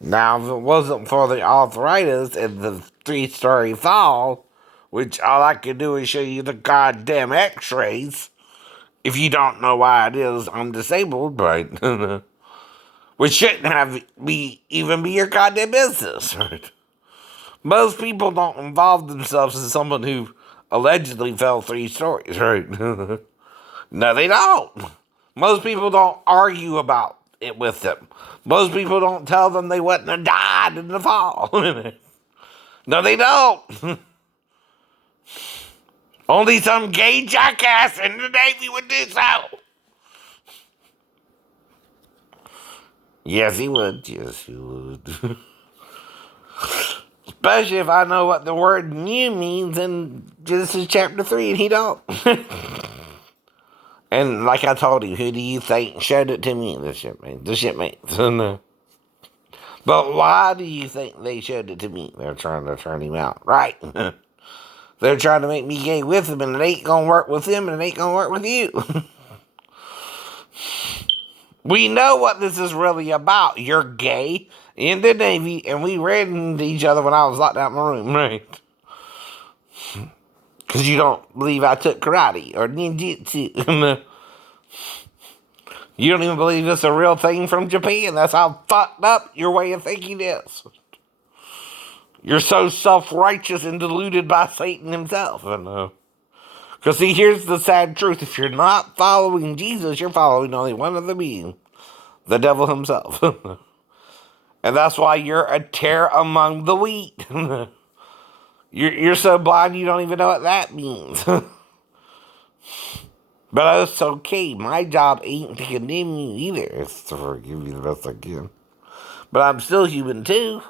Now, if it wasn't for the arthritis and the 3-story fall, which all I could do is show you the goddamn x-rays, if you don't know why it is I'm disabled, right? Which shouldn't have even be your goddamn business, right? Most people don't involve themselves in someone who allegedly fell 3 stories, right? No, they don't. Most people don't argue about it with them. Most people don't tell them they wouldn't have died in the fall. No, they don't. Only some gay jackass in the Navy would do so. Yes, he would. Yes, he would. Especially if I know what the word new means in Genesis chapter 3 and he don't. And like I told him, who do you think showed it to me? The shipmate. The shipmates. No. But why do you think they showed it to me? They're trying to turn him out. Right. They're trying to make me gay with him, and it ain't gonna work with him, and it ain't gonna work with you. We know what this is really about. You're gay in the Navy, and we ran into each other when I was locked out in my room, right? Because you don't believe I took karate or ninjutsu. You don't even believe it's a real thing from Japan. That's how fucked up your way of thinking is. You're so self-righteous and deluded by Satan himself. Because see, here's the sad truth. If you're not following Jesus, you're following only one of the being. The devil himself. And that's why you're a tare among the wheat. You're so blind you don't even know what that means. But it's okay. My job ain't to condemn you either. It's to forgive you the best I can. But I'm still human too.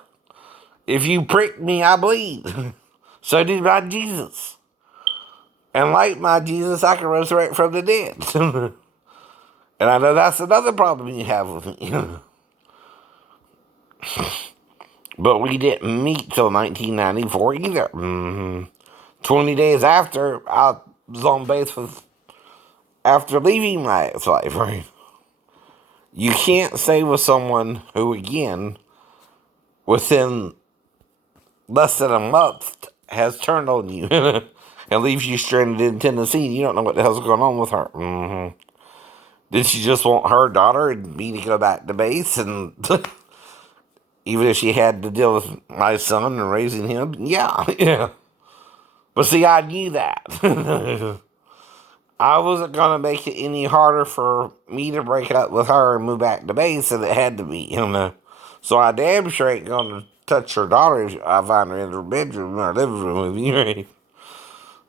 If you prick me, I bleed. So did my Jesus. And like my Jesus, I can resurrect from the dead. And I know that's another problem you have with me. But we didn't meet till 1994 either. 20 days after, I was on base with, after leaving my ex-wife, right? You can't stay with someone who, again, within less than a month, has turned on you and leaves you stranded in Tennessee. You don't know what the hell's going on with her. Did she just want her daughter and me to go back to base? And even if she had to deal with my son and raising him, yeah. But see, I knew that. I wasn't going to make it any harder for me to break up with her and move back to base than it had to be, So I damn sure ain't going to touch her daughter if I find her in her bedroom or living room with me, right?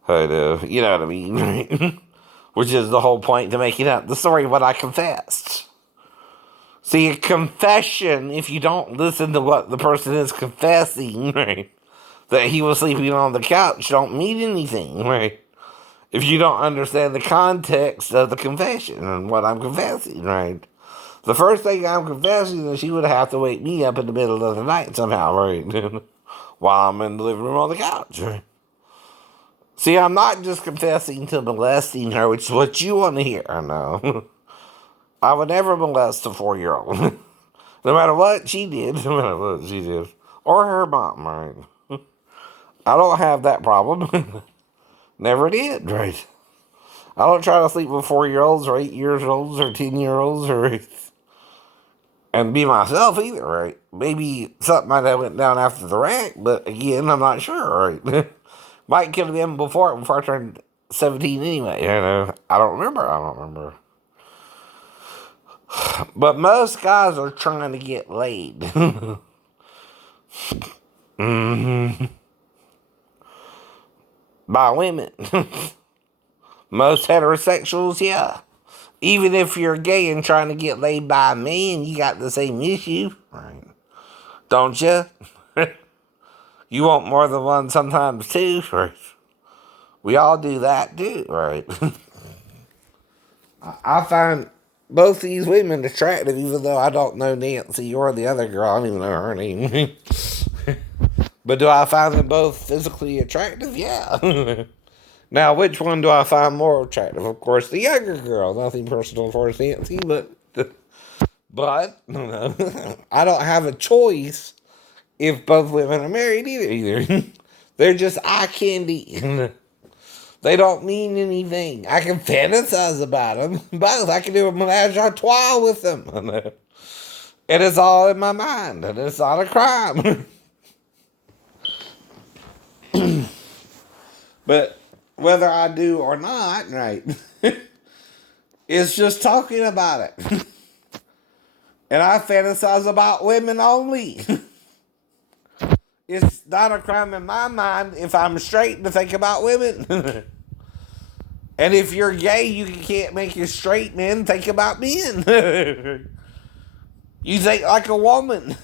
But, you know what I mean, right? Which is the whole point to making up the story of what I confessed. See, a confession, if you don't listen to what the person is confessing, right, that he was sleeping on the couch, don't mean anything, right? If you don't understand the context of the confession and what I'm confessing, right? The first thing I'm confessing is she would have to wake me up in the middle of the night somehow, right? While I'm in the living room on the couch, right? See, I'm not just confessing to molesting her, which is what you want to hear. I know. I would never molest a 4-year-old. No matter what she did. No matter what she did. Or her mom, right? I don't have that problem. Never did, right? I don't try to sleep with 4-year-olds or 8-year-olds or 10-year-olds or and be myself either, right? Maybe something might have went down after the wreck, but again, I'm not sure, right? Might could have been before I turned 17 anyway. I don't remember. But most guys are trying to get laid. By women. Most heterosexuals, yeah. Even if you're gay and trying to get laid by a man, you got the same issue, right? Don't you? You want more than one sometimes too, right? We all do that too, right? I find both these women attractive, even though I don't know Nancy or the other girl. I don't even know her name. But do I find them both physically attractive? Yeah. Now, which one do I find more attractive? Of course, the younger girl. Nothing personal towards Nancy, but But I don't have a choice if both women are married either. They're just eye candy. They don't mean anything. I can fantasize about them. Both. I can do a menage a trois with them. And it's all in my mind. And it's not a crime. But whether I do or not, right, it's just talking about it. And I fantasize about women only. It's not a crime in my mind if I'm straight to think about women. And if you're gay, you can't make your straight men think about men. You think like a woman.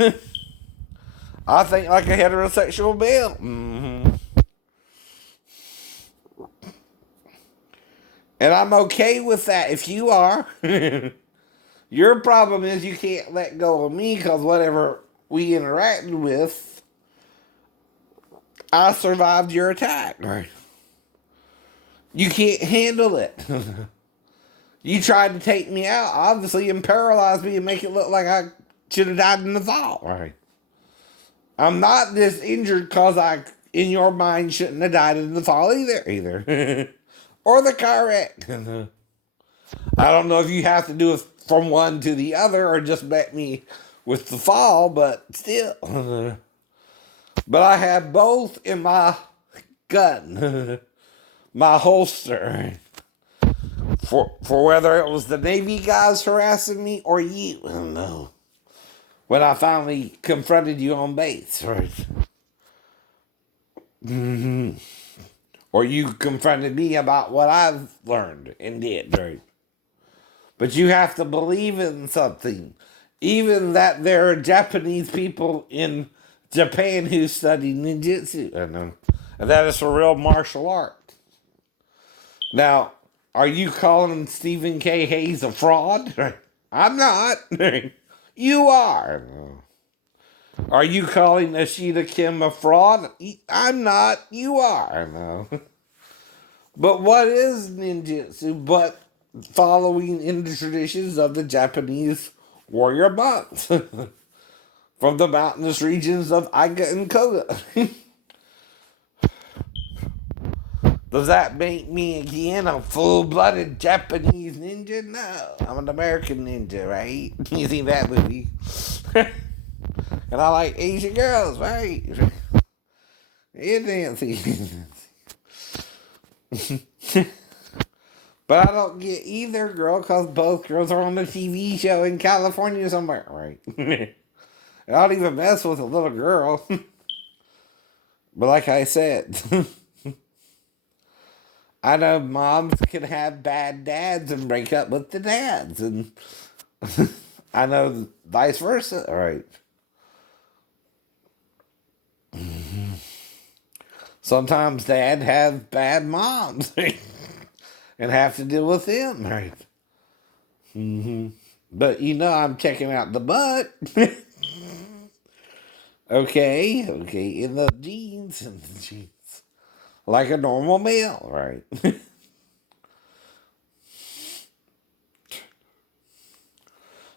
I think like a heterosexual male. Mm-hmm. And I'm okay with that if you are. Your problem is you can't let go of me because whatever we interacted with, I survived your attack. Right. You can't handle it. You tried to take me out, obviously, and paralyze me and make it look like I should have died in the fall. Right. I'm not this injured because I, in your mind, shouldn't have died in the fall either. Or the car wreck. I don't know if you have to do it from one to the other or just bet me with the fall, but still. But I have both in my gun, my holster, for whether it was the Navy guys harassing me or you. I don't know. When I finally confronted you on base, right? Mm-hmm. Or you confronted me about what I've learned and did, right? But you have to believe in something. Even that there are Japanese people in Japan who study ninjutsu. I know. And that is for real martial art. Now, are you calling Stephen K. Hayes a fraud? I'm not. You are. Are you calling Ashita Kim a fraud? I'm not. You are. No. But what is ninjutsu but following in the traditions of the Japanese warrior monks from the mountainous regions of Iga and Koga? Does that make me again a full-blooded Japanese ninja? No, I'm an American ninja, right? You seen that movie? And I like Asian girls, right? Yeah, Nancy. But I don't get either girl because both girls are on a TV show in California somewhere, right? I don't even mess with a little girl. But like I said, I know moms can have bad dads and break up with the dads. And I know vice versa, right? Sometimes dad have bad moms and have to deal with them, right? Mm-hmm. But I'm checking out the butt. Okay, in the jeans, like a normal male, right?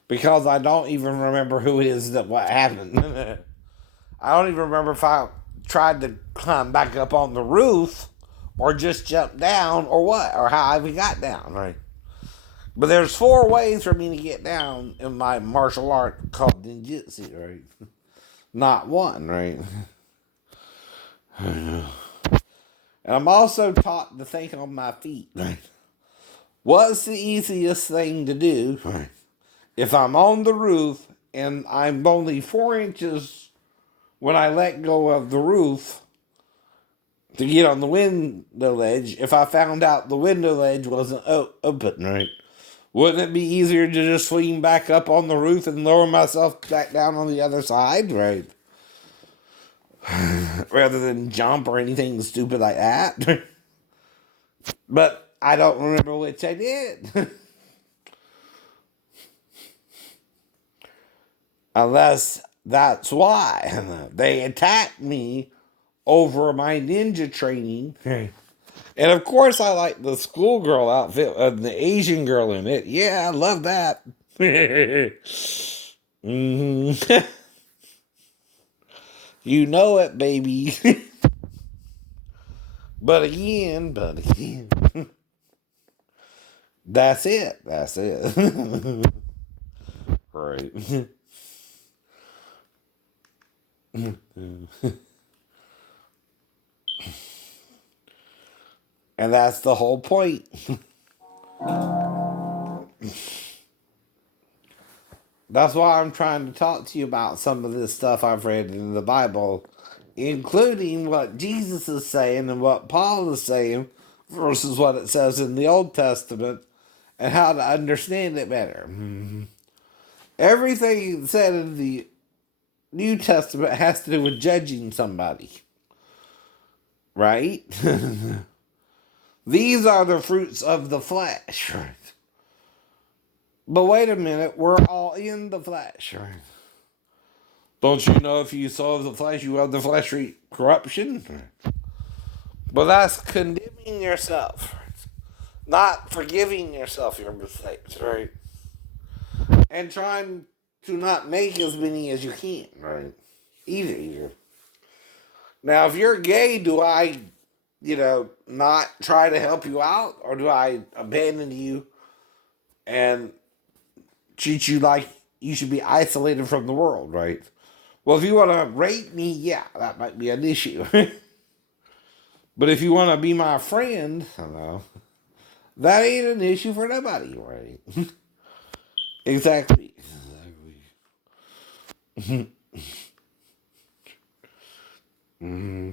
Because I don't even remember who it is that what happened. I don't even remember if I tried to climb back up on the roof or just jumped down or what, or how I even got down, right? But there's 4 ways for me to get down in my martial art called ninjutsu, right? Not one, right? And I'm also taught to think on my feet, right? What's the easiest thing to do, right? If I'm on the roof and I'm only 4 inches when I let go of the roof to get on the window ledge, if I found out the window ledge wasn't open, right? Wouldn't it be easier to just swing back up on the roof and lower myself back down on the other side, right? Rather than jump or anything stupid like that. But I don't remember which I did. Unless that's why they attacked me over my ninja training. And of course, I like the schoolgirl outfit and the Asian girl in it. Yeah, I love that. Mm-hmm. You know it, baby. but again, that's it. That's it. Right. And that's the whole point. That's why I'm trying to talk to you about some of this stuff I've read in the Bible, including what Jesus is saying and what Paul is saying versus what it says in the Old Testament and how to understand it better. Everything said in the New Testament has to do with judging somebody, right? These are the fruits of the flesh, right? But wait a minute, we're all in the flesh, right? Don't you know if you sow of the flesh, you have the fleshly corruption? But that's condemning yourself, not forgiving yourself your mistakes, right? And trying to not make as many as you can, right? Either. Now, if you're gay, do I, not try to help you out? Or do I abandon you and treat you like you should be isolated from the world, right? Well, if you want to rape me, yeah, that might be an issue. But if you want to be my friend, I don't know, that ain't an issue for nobody, right? Exactly. Mm-hmm.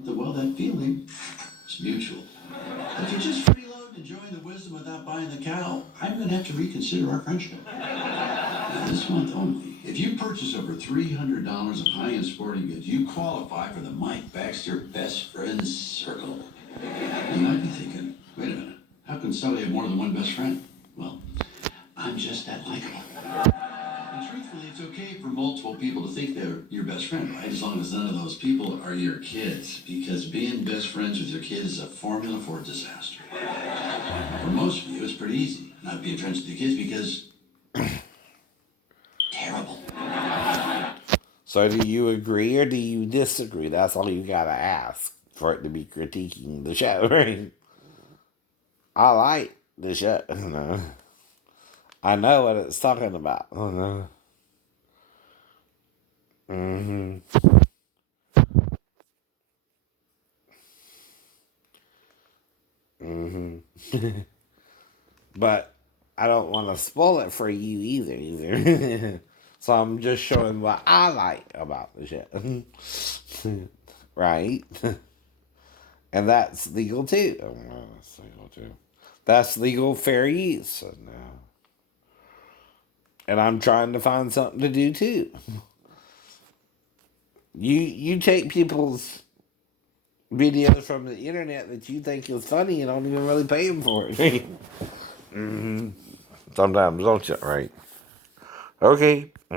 Well, that feeling is mutual. If you're just freeloading, enjoying the wisdom without buying the cow, I'm going to have to reconsider our friendship. Now, this month only, if you purchase over $300 of high-end sporting goods, you qualify for the Mike Baxter Best Friends Circle. You might be thinking, wait a minute, how can somebody have more than one best friend? Well, I'm just that likable. And truthfully, it's okay for multiple people to think they're your best friend, right? As long as none of those people are your kids. Because being best friends with your kids is a formula for disaster. For most of you, it's pretty easy not being friends with your kids because terrible. So do you agree or do you disagree? That's all you gotta ask for it to be critiquing the show, right? I like the show. I know what it's talking about. Mm-hmm. Mm-hmm. But I don't want to spoil it for you either. So I'm just showing what I like about the show. Right? And that's legal too. Oh, no, that's legal too. That's legal fair use. So now. And I'm trying to find something to do too. You take people's videos from the internet that you think is funny and don't even really pay them for it. Mm-hmm. Sometimes, don't you? Right? Okay.